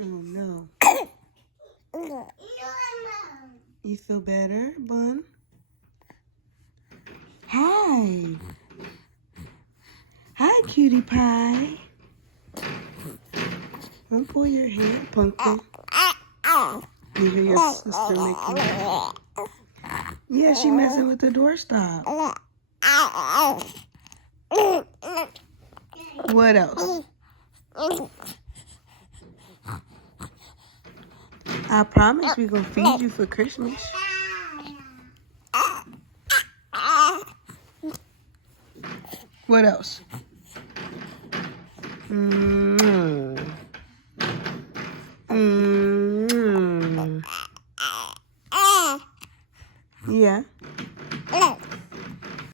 Oh no. You feel better, Bun? Hi. Hi, cutie pie. Don't pull your hair, Pumpkin. You hear your sister making. Yeah, she messing with the doorstop. What else? I promise we're gonna feed you for Christmas. What else?